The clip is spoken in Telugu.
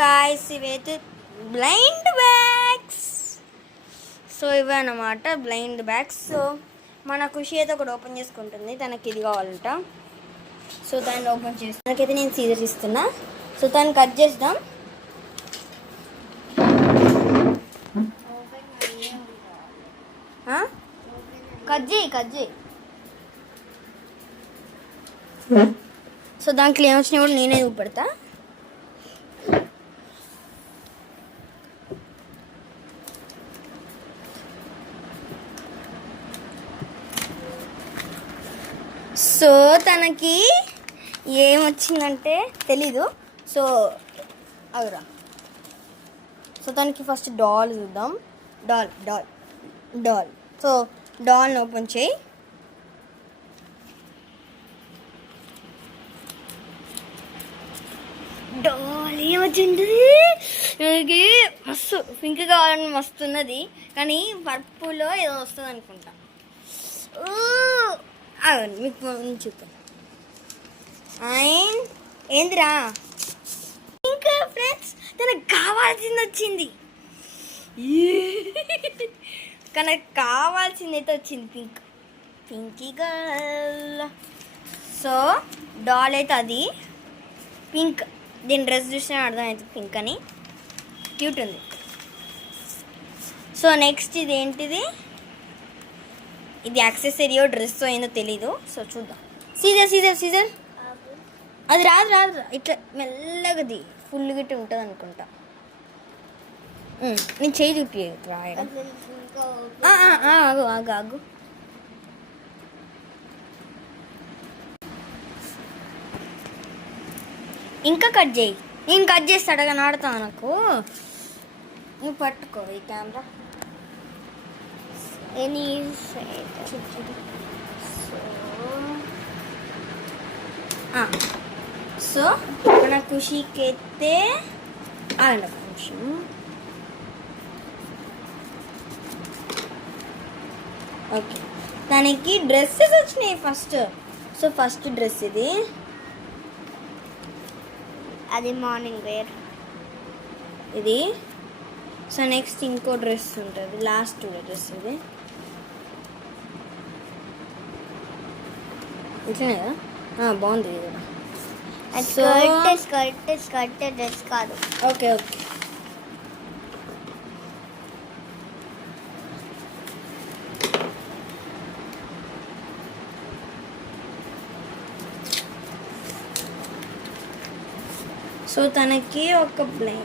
గాయస్, ఇవైతే బ్లైండ్ బ్యాగ్స్. సో ఇవే అన్నమాట బ్లైండ్ బ్యాగ్స్. సో మన ఖుషి అయితే ఒకటి ఓపెన్ చేసుకుంటుంది, తనకి ఇది కావాలంట. సో దాన్ని ఓపెన్ చేసి తనకైతే నేను సీజర్ ఇస్తున్నా. సో దాన్ని కట్ చేద్దాం. కట్ చేయి. సో దాంట్లో ఏమొచ్చినా కూడా నేనే చూపెడతా. సో తనకి ఏమొచ్చిందంటే తెలీదు. సో అవురా. సో తనకి ఫస్ట్ డాల్ చూద్దాం. డాల్. సో డాల్ని ఓపెన్ చేయి. డాల్ ఏమొచ్చింది మనకి? మస్తు పింక్ కావాలని మస్తు ఉన్నది, కానీ పర్పుల్లో ఏదో వస్తుంది అనుకుంటా. మీకు చూద్దాం. ఏందిరా ఇంకా ఫ్రెండ్స్, తనకు కావాల్సింది వచ్చింది. తనకు కావాల్సింది అయితే వచ్చింది, పింకీ గర్ల్. సో డాల్ అయితే అది పింక్. దీని డ్రెస్ చూసినా అర్థమవుతుంది పింక్ అని. క్యూట్ ఉంది. సో నెక్స్ట్ ఇది ఏంటిది? ఇది యాక్సెసరీయో డ్రెస్సో ఏందో తెలీదు. సో చూద్దాం. సీజర్ అది రాదు. ఇట్లా మెల్లగది ఫుల్ గిట్టి ఉంటుంది అనుకుంటా. నేను చేయి చూపి రాయడం. ఆగు. ఇంకా కట్ చేయి. నేను కట్ చేస్తాడు కానీ ఆడతాను. నాకు నువ్వు పట్టుకో ఈ కెమెరా. ఎనీ సో మన ఖుషికి అయితే నిమిషం. ఓకే, దానికి డ్రెస్సెస్ వచ్చినాయి ఫస్ట్. సో ఫస్ట్ డ్రెస్ ఇది, అది మార్నింగ్ వేర్ ఇది. సో నెక్స్ట్ ఇంకో డ్రెస్ ఉంటుంది, లాస్ట్ డ్రెస్ ఇది. ఇట్లనే కదా, బాగుంది ఇది కూడా. స్కర్ట్ డ్రెస్ కాదు. ఓకే. సో తనకి ఒక